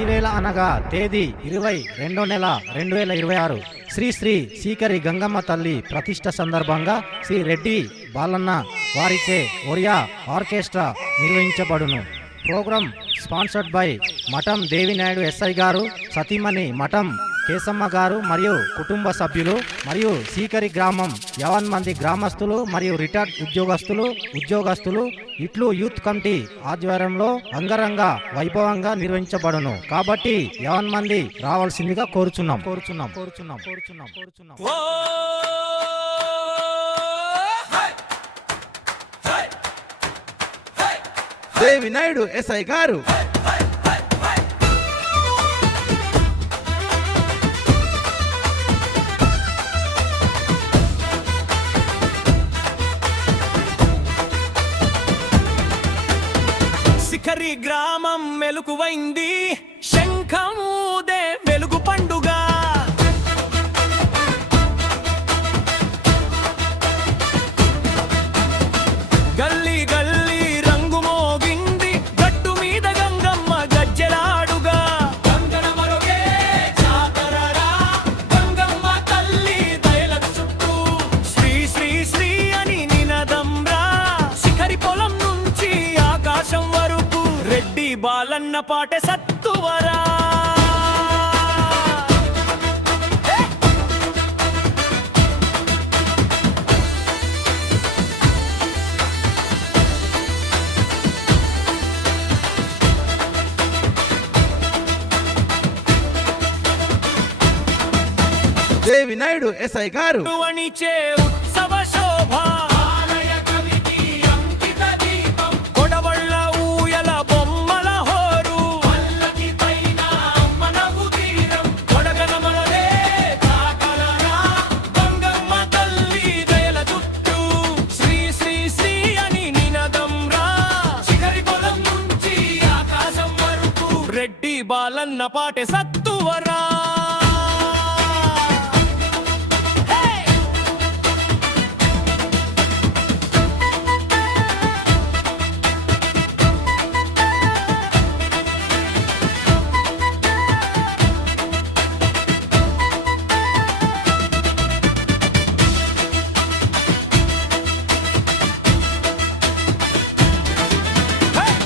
ఈవేళ అనగా తేదీ 20/2/2026 శ్రీ శ్రీ సీకరి గంగమ్మ తల్లి ప్రతిష్ట సందర్భంగా శ్రీ రెడ్డి బాలన్న వారిచే ఒరియా ఆర్కెస్ట్రా నిర్వహించబడును. Program sponsored by Matam Devinaidu SI గారు, సతీమణి మఠం కేశమ్మ గారు మరియు కుటుంబ సభ్యులు మరియు సీకరి గ్రామం 50 మంది గ్రామస్తులు మరియు రిటైర్డ్ ఉద్యోగస్తులు ఇట్లు యూత్ కమిటీ ఆధ్వర్యంలో అంగరంగ వైభవంగా నిర్వహించబడును. కాబట్టి 50 మంది రావాల్సిందిగా కోరుచున్నాం. దేవినాయుడు ఎస్ఐ గారు సీకరి గ్రామం మెలుకువైంది, శంఖమూదే వెలుగు పండుగ. గల్లీ గల్లీ రంగు మోగింది, గట్టు మీద గంగమ్మ గజ్జెలాడుగా. గంగనమరుగే జాతరరా, గంగమ్మ తల్లి దయల చుట్టూ శ్రీ శ్రీ శ్రీ అని నినదంరా. శిఖరి పొలం నుంచి ఆకాశం వరకు రెడ్డి బాలన్న పాటే సత్తువరా. దేవినాయుడు ఎస్ఐ గారు వణిచే ఉత్సవ శోభ, కొడవళ్ళ ఊయల బొమ్మల హోరు, కొడగనమలదే కాకలరా, గంగమ్మ తల్లి దయల చుట్టూ శ్రీ శ్రీ శ్రీ అని నినదంరా. శిఖరి పొలం నుంచి ఆకాశం వరకు రెడ్డి బాలన్న పాటే సత్తువరా.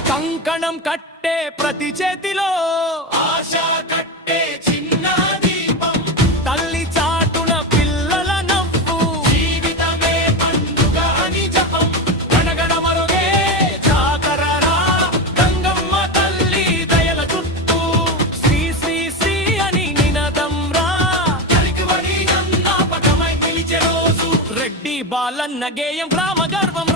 కంకణం కట్టే ప్రతి చేతిలో ఆశ కట్టే చిన్న దీపం, తల్లి చాటున పిల్లల నవ్వు, జీవితమే పండుగ అని జపం. గణగణ మరుగే జాతరరా, గంగమ్మ తల్లి దయల చుట్టూ శ్రీ శ్రీ శ్రీ అని నినదంరా. కలికివడి జ్ఞాపకమై నిలిచే రోజు రెడ్డి బాలన్న గేయం గ్రామ గర్వం.